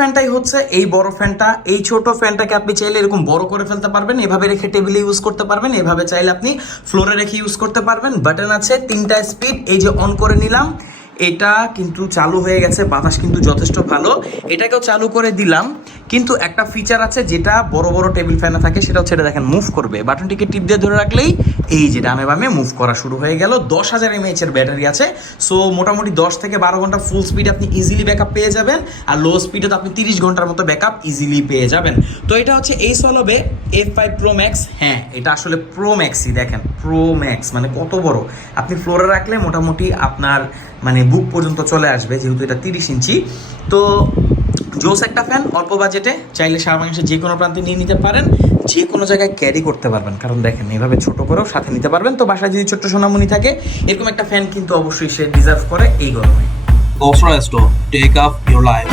ফ্যানটাই হচ্ছে এই বড় ফ্যানটা। এই ছোট ফ্যানটাকে আপনি চাইলে এরকম বড় করে ফেলতে পারবেন, এভাবে রেখে টেবিলে ইউজ করতে পারবেন, এভাবে চাইলে আপনি ফ্লোরে রেখে ইউজ করতে পারবেন। বাটন আছে 3টা স্পিড, এই যে অন করে নিলাম, এটা কিন্তু চালু হয়ে গেছে, বাতাস কিন্তু যথেষ্ট ভালো। এটাকেও চালু করে দিলাম, কিন্তু একটা ফিচার আছে যেটা বড় বড় টেবিল ফ্যানে থাকে, সেটা হচ্ছে এটা দেখেন মুভ করবে। বাটনটিকে টিপ দিয়ে ধরে রাখলেই এই যে ডানে বামে মুভ করা শুরু হয়ে গেল। 10,000 mAh এর ব্যাটারি আছে, সো মোটামুটি 10 থেকে 12 ঘন্টা ফুল স্পিড আপনি ইজিলি ব্যাকআপ পেয়ে যাবেন, আর লো স্পিডে তো আপনি 30 ঘন্টার মতো ব্যাকআপ ইজিলি পেয়ে যাবেন। তো এটা হচ্ছে এই সলবে F5 Pro Max। হ্যাঁ, এটা আসলে প্রো ম্যাক্সই, দেখেন প্রো ম্যাক্স মানে কত বড়। আপনি ফ্লোরে রাখলে মোটামুটি আপনার মানে বুক পর্যন্ত চলে আসবে, যেহেতু এটা 30 ইঞ্চি। তো জোস একটা ফ্যান, অল্প বাজেটে, চাইলে সারা বাংলাদেশে যে কোনো প্রান্তে নিয়ে নিতে পারেন, যে কোনো জায়গায় ক্যারি করতে পারবেন, কারণ দেখেন এভাবে ছোট করেও সাথে নিতে পারবেন। তো বাসায় যদি ছোট্ট সোনামণি থাকে, এরকম একটা ফ্যান কিন্তু অবশ্যই সে ডিজার্ভ করে এই গরমে। Go Resto, take up your life.